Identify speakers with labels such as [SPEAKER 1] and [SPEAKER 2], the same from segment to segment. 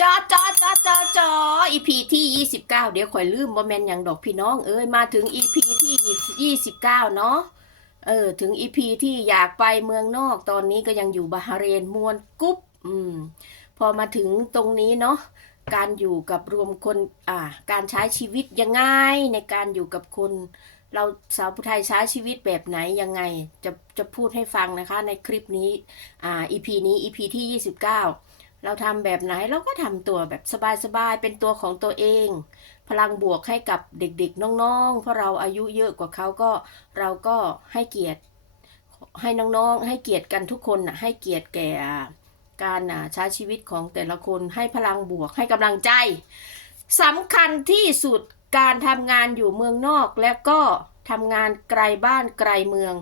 [SPEAKER 1] จอจอจอจอจอ EP ที่ 29 เดี๋ยวข่อยลืมบ่แมนหยังดอกพี่น้อง เอ้ยมาถึง EP ที่ 29 เนาะเออถึง EP ที่อยากไปเมืองนอกตอนนี้ก็ยังอยู่บาฮาเรนมวนกุ๊บอืมพอมาถึงตรงนี้เนาะการอยู่กับรวมคนอ่าการใช้ชีวิตยังไงในการอยู่กับคน เราสาวผู้ไทยใช้ชีวิตแบบไหนยังไงจะจะพูดให้ฟังนะคะในคลิปนี้อ่า EP นี้ EP ที่ 29 เราทำแบบไหนเราก็ทำตัวแบบสบายๆ เป็นตัวของตัวเอง พลังบวกให้กับเด็กๆ น้องๆ เพราะเราอายุเยอะกว่าเขาก็เราก็ให้เกียรติให้น้องๆ ให้เกียรติกันทุกคนนะให้เกียรติแก่การอะใช้ชีวิตของแต่ละคนให้พลังบวกให้กำลังใจสำคัญที่สุดการทำงานอยู่เมืองนอกและก็ทำงานไกลบ้านไกลเมือง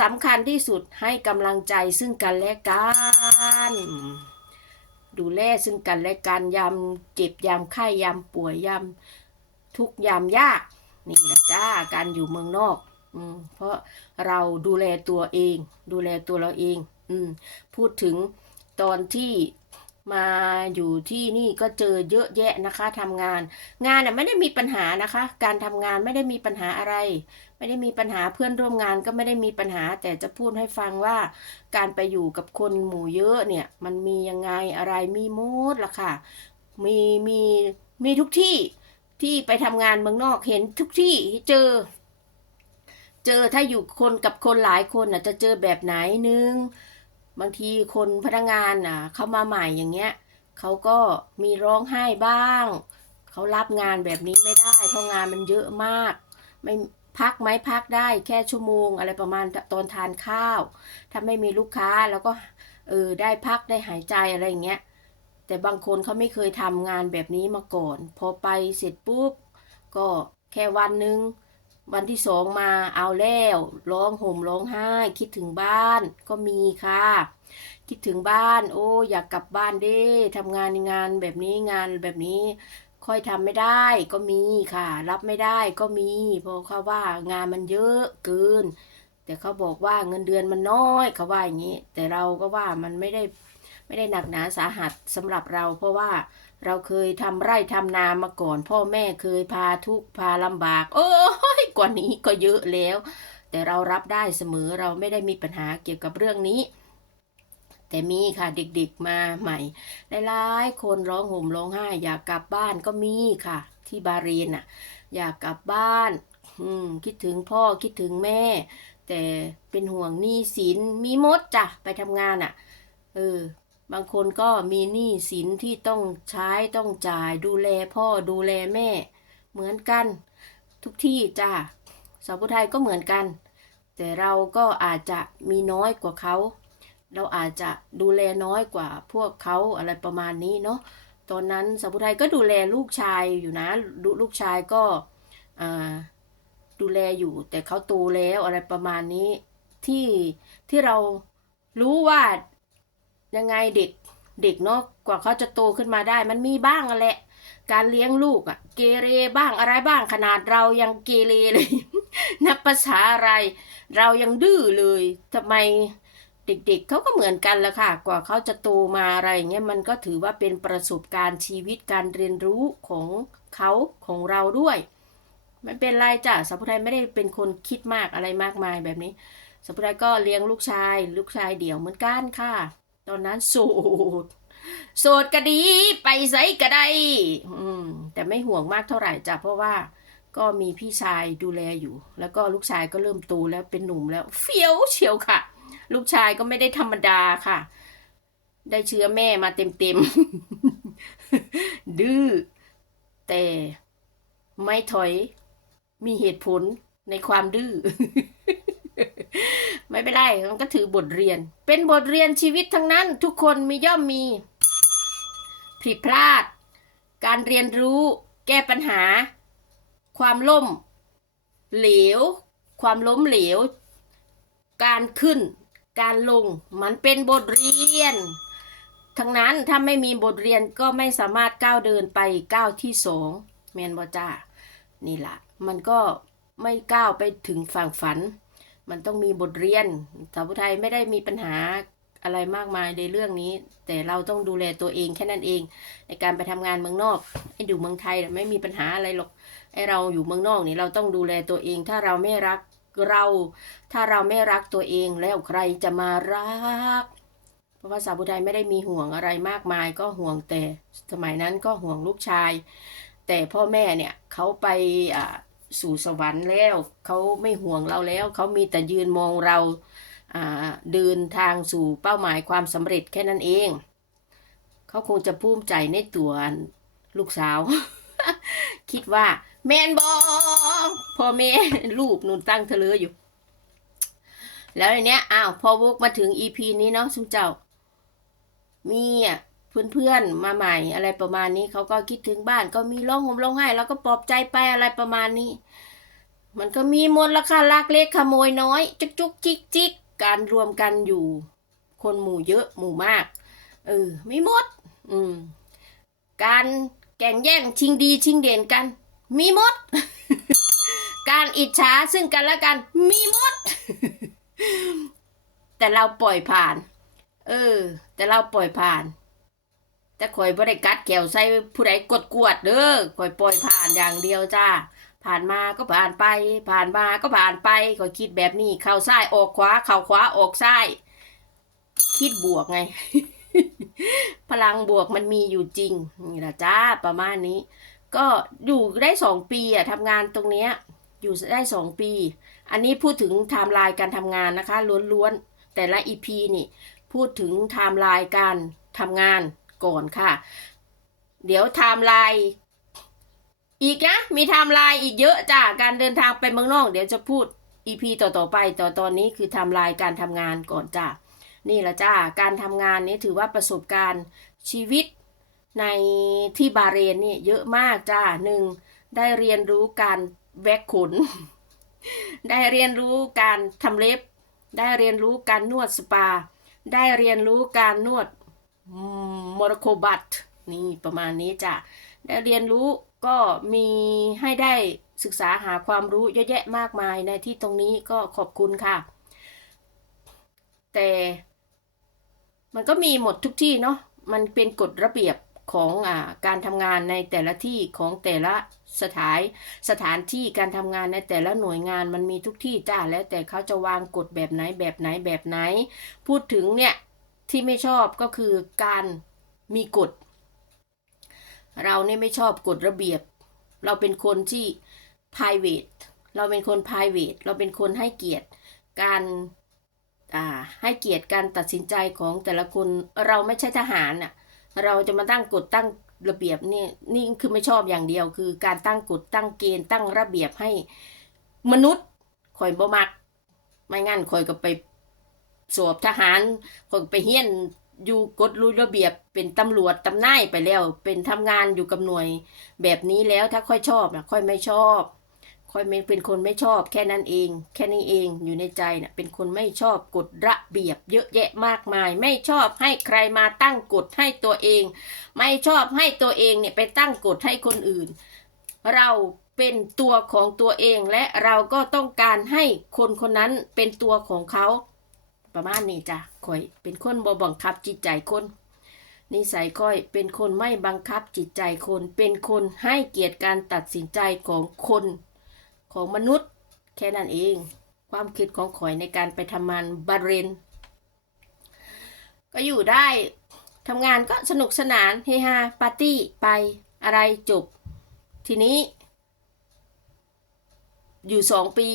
[SPEAKER 1] สำคัญที่สุดให้กำลังใจซึ่งกันและกัน ดูแลซึ่งกันและกันยามเจ็บยามไข้ยามป่วยยามทุกยามยากนี่แหละจ้าการอยู่เมืองนอกอืมเพราะเราดูแลตัวเอง ดูแลตัวเราเองอืมพูดถึงตอนที่ มาอยู่ที่นี่ก็เจอเยอะแยะนะคะทำงาน งานน่ะไม่ได้มีปัญหานะคะ การทำงานไม่ได้มีปัญหาอะไร ไม่ได้มีปัญหาเพื่อนร่วมงานก็ไม่ได้มีปัญหา แต่จะพูดให้ฟังว่า การไปอยู่กับคนหมู่เยอะเนี่ย มันมียังไงอะไรมีหมดล่ะค่ะ มีมีมีทุกที่ที่ไปทำงานเมืองนอกเห็นทุกที่เจอ เจอถ้าอยู่คนกับคนหลายคนน่ะจะเจอแบบไหนหนึง บางทีคนพนักงานน่ะเข้ามาใหม่อย่างเงี้ยเขาก็มีร้องไห้บ้าง เขารับงานแบบนี้ไม่ได้ เพราะงานมันเยอะมาก ไม่พักไหมพักได้แค่ชั่วโมง อะไรประมาณตอนทานข้าว ถ้าไม่มีลูกค้าแล้วก็เออได้พักได้หายใจอะไรอย่างเงี้ยแต่บางคนเขาไม่เคยทำงานแบบนี้มาก่อน พอไปเสร็จปุ๊บก็แค่วันหนึ่ง วันที่สองมาเอาแล้วร้องห่มร้องไห้ คิดถึงบ้านก็มีค่ะ คิดถึงบ้าน โอ้ อยากกลับบ้านเด้ทำงานงานแบบนี้งานแบบนี้ ค่อยทำไม่ได้ก็มีค่ะ รับไม่ได้ก็มี เพราะเขาว่างานมันเยอะเกิน แต่เขาบอกว่าเงินเดือนมันน้อยเขาว่าอย่างนี้ แต่เราก็ว่ามันไม่ได้ไม่ได้หนักหนาสาหัสสำหรับเราเพราะว่าเราเคยทำไร่ทำนามาก่อน พ่อแม่เคยพาทุกพาลำบาก โอ้ กว่านี้ก็เยอะแล้ว แต่เรารับได้เสมอเราไม่ได้มีปัญหาเกี่ยวกับเรื่องนี้ แต่มีค่ะเด็กๆมาใหม่หลายๆคนร้องห่มร้องไห้อยากกลับบ้านก็มีค่ะ ที่บาเรนน่ะ อยากกลับบ้านคิดถึงพ่อคิดถึงแม่ แต่เป็นห่วงหนี้สินมีมดจ้ะไปทำงานอะ เออ บางคนก็มีหนี้สินที่ต้องใช้ต้องจ่ายดูแลพ่อดูแลแม่ เหมือนกัน ทุกที่จ้ะสาวผู้ไทยก็เหมือนกัน แต่เราก็อาจจะมีน้อยกว่าเขา เราอาจจะดูแลน้อยกว่าพวกเขาอะไรประมาณนี้เนาะตอนนั้นสาวผู้ไทยก็ดูแลลูกชายอยู่นะลูลูกชายก็ดูแลอยู่ แต่เขาโตแล้วอะไรประมาณนี้ที่ที่เรารู้ว่ายังไงเด็กเด็กเนาะกว่าเขาจะโตขึ้นมาได้ มันมีบ้างแหละ การเลี้ยงลูกอะเกเรบ้างอะไรบ้างขนาดเรายังเกเรเลย นับภาษาอะไร เรายังดื้อเลยทำไมเด็กๆเขาก็เหมือนกันแหละค่ะ กว่าเขาจะโตมาอะไรเงี้ยมันก็ถือว่าเป็นประสบการณ์ชีวิตการเรียนรู้ของเขาของเราด้วยไม่เป็นไรจ้ะสัพพุไทยไม่ได้เป็นคนคิดมากอะไรมากมายแบบนี้สัพพุไทยก็เลี้ยงลูกชาย ลูกชายเดี่ยวเหมือนกันค่ะ ตอนนั้นโสด โสดก็ดีไปไสก็ได้อืมแต่ไม่ห่วงมากเท่าไหร่จ้ะเพราะว่าก็มีพี่ชายดูแลอยู่ แล้วก็ลูกชายก็เริ่มโตแล้วเป็นหนุ่มแล้ว เฟี้ยวเชียวค่ะ ลูกชายก็ไม่ได้ธรรมดาค่ะ ได้เชื้อแม่มาเต็มๆ ดื้อ แต่ไม่ถอย มีเหตุผลในความดื้อ ไม่เป็นไรมันก็ถือบทเรียน เป็นบทเรียนชีวิตทั้งนั้นทุกคนมีย่อมมี ผิดพลาด การเรียนรู้ แก้ปัญหา ความล่ม เหลว ความล้มเหลว การขึ้น การลง มันเป็นบทเรียน ทั้งนั้นถ้าไม่มีบทเรียนก็ไม่สามารถก้าวเดินไปก้าวที่สองแมนบอจ้านี่ละมันก็ไม่ก้าวไปถึงฝั่งฝัน มันต้องมีบทเรียนสาวผู้ไทยไม่ได้มีปัญหาอะไรมากมายในเรื่องนี้ แต่เราต้องดูแลตัวเองแค่นั้นเอง ในการไปทำงานเมืองนอกไอ้อยู่เมืองไทยไม่มีปัญหาอะไรหรอกไอ้เราอยู่เมืองนอกนี่เราต้องดูแลตัวเอง ถ้าเราไม่รักเรา ถ้าเราไม่รักตัวเองแล้วใครจะมารัก เพราะว่าสาวบุไทยไม่ได้มีห่วงอะไรมากมาย ก็ห่วงแต่สมัยนั้นก็ห่วงลูกชาย แต่พ่อแม่เนี่ยเขาไปอ่า สู่สวรรค์แล้ว เขาไม่ห่วงเราแล้ว เขามีแต่ยืนมองเราเดินทางสู่เป้าหมายความสำเร็จแค่นั้นเอง เขาคงจะภูมิใจในตัวลูกสาว คิดว่าแมนบอพ่อแม่ลูกนุนตั้งเทะเลออยู่ แล้วในเนี้ยอ้าวพอวกมาถึงอีพีนี้เนาะซุมเจ้า มีอะ เพื่อนๆมาใหม่อะไรประมาณนี้เขาก็คิดถึงบ้าน ก็มีร้องห่มร้องไห้แล้วก็ปลอบใจไปอะไรประมาณนี้ มันก็มีมนต์ราคาลักเล็กขโมยน้อย จุกจุกจิกจิกการรวมกันอยู่ คนหมู่เยอะหมู่มากเออไมีหมด อืม การแก่งแย่งชิงดีชิงเด่นกัน มีหมด การอิจฉาซึ่งกันและกัน มีหมด แต่เราปล่อยผ่าน เออ แต่เราปล่อยผ่าน แต่ข่อยบ่ได้กัดแขวใส่ผู้ใดกดกวดเด้อข่อยปล่อยผ่านอย่างเดียวจ้า ผ่านมาก็ผ่านไป ผ่านมาก็ผ่านไปข่อยคิดแบบนี้ เข้าซ้ายออกขวา เข้าขวาออกซ้าย คิดบวกไง พลังบวกมันมีอยู่จริง นี่แหละจ้าประมาณนี้ ก็อยู่ได้สองปีอะทำงานตรงเนี้ย อยู่ได้สองปี อันนี้พูดถึงไทม์ไลน์การทำงานนะคะล้วนๆแต่ละ EP นี่ พูดถึงไทม์ไลน์การทำงาน ก่อนค่ะ เดี๋ยวไทม์ไลน์อีกนะมีไทม์ไลน์อีกเยอะจ้าการเดินทางไปเมืองนอกเดี๋ยวจะพูด EP ต่อๆไปต่อตอนนี้คือไทม์ไลน์การทำงานก่อนจ้านี่แหละจ้าการทำงานนี้ถือว่าประสบการณ์ชีวิตในที่บาเรนนี่เยอะมากจ้าหนึ่งได้เรียนรู้การแวกขน ได้เรียนรู้การทำเล็บ ได้เรียนรู้การนวดสปา ได้เรียนรู้การนวด มอรโคบัตนี่ประมาณนี้จ้ะได้เรียนรู้ก็มีให้ได้ศึกษาหาความรู้เยอะแยะมากมายในที่ตรงนี้ก็ขอบคุณค่ะ แต่มันก็มีหมดทุกที่เนาะมันเป็นกฎระเบียบของอ่าการทำงานในแต่ละที่ของแต่ละสถานสถานที่การทำงานในแต่ละหน่วยงานมันมีทุกที่จ้าแล้วแต่เขาจะวางกฎแบบไหนแบบไหนแบบไหน พูดถึงเนี่ย ที่ไม่ชอบก็คือการมีกฎ เราเนี่ยไม่ชอบกฎระเบียบ เราเป็นคนที่ private เราเป็นคน private เราเป็นคนให้เกียรติการอ่าให้เกียรติการตัดสินใจของแต่ละคนเราไม่ใช่ทหารน่ะเราจะมาตั้งกฎตั้งระเบียบนี่นี่คือไม่ชอบอย่างเดียว คือการตั้งกฎตั้งเกณฑ์ตั้งระเบียบให้มนุษย์คอยบ่มัก ไม่งั้นคอยก็ไป สอบทหารคอยก็ไปเฮียนอยู่กฎรู้ระเบียบเป็นตำรวจตำนายไปแล้ว เป็นทำงานอยู่กับหน่วย แบบนี้แล้วถ้าค่อยชอบนะค่อยไม่ชอบ ค่อยไม่เป็นคนไม่ชอบ แค่นั้นเอง แค่นี้เองอยู่ในใจนะเป็นคนไม่ชอบกฎระเบียบ เยอะแยะมากมาย ไม่ชอบให้ใครมาตั้งกฎให้ตัวเอง ไม่ชอบให้ตัวเองเนี่ยไปตั้งกฎให้คนอื่น เราเป็นตัวของตัวเองและเราก็ต้องการให้คนคนนั้นเป็นตัวของเขา ประมาณนี้จ้ะค่อยเป็นคนบ่บังคับจิตใจคนนิสัยค่อยเป็นคนไม่บังคับจิตใจคน เป็นคนให้เกียรติการตัดสินใจของคนของมนุษย์ แค่นั้นเอง ความคิดของข่อยในการไปทำงานบาเรนก็อยู่ได้ทำงานก็สนุกสนานเฮฮาปาร์ตี้ไปอะไรจบ ทีนี้ อยู่สองปี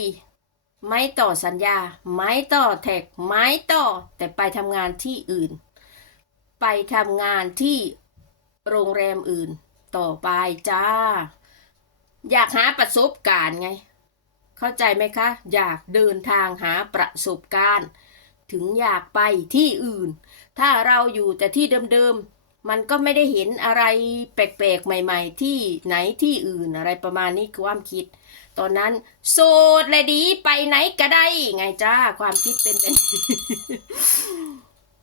[SPEAKER 1] ไม่ต่อสัญญา ไม่ต่อแท็ก ไม่ต่อ แต่ไปทำงานที่อื่น ไปทำงานที่โรงแรมอื่น ต่อไปจ้า อยากหาประสบการณ์ไง เข้าใจไหมคะ อยากเดินทางหาประสบการณ์ ถึงอยากไปที่อื่น ถ้าเราอยู่แต่ที่เดิมๆ มันก็ไม่ได้เห็นอะไรแปลกๆ ใหม่ ๆ ที่ไหนที่อื่นอะไรประมาณนี้คือความคิด ตอนนั้น โสดเลยดีไปไหนก็ได้ ไงจ้า ความคิดเป็นแบบนี้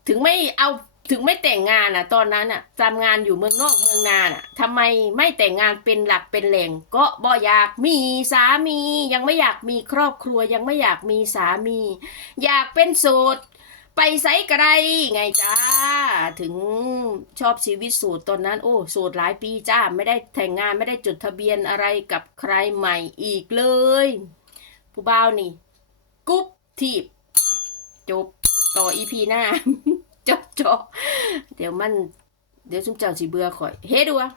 [SPEAKER 1] ถึงไม่เอาถึงไม่แต่งงานอะ ตอนนั้นอะทำงานอยู่เมืองนอกเมืองนาอะทำไมไม่แต่งงานเป็นหลักเป็นแหล่ง ก็บ่อยากมีสามี ยังไม่อยากมีครอบครัวยังไม่อยากมีสามี อยากเป็นโสด ไปไซกระไรไงจ้า ถึงชอบชีวิตสูตรตอนนั้น โอ้สูตรหลายปีจ้า ไม่ได้แต่งงานไม่ได้จดทะเบียนอะไรกับใครใหม่อีกเลย ผู้บ่าวนี่ กุ๊บทีบจบต่ออีพีหน้าจบจบเดี๋ยวมัน เดี๋ยวชุ่มเจ้าสิเบื่อข่อย เฮ็ดดูวะ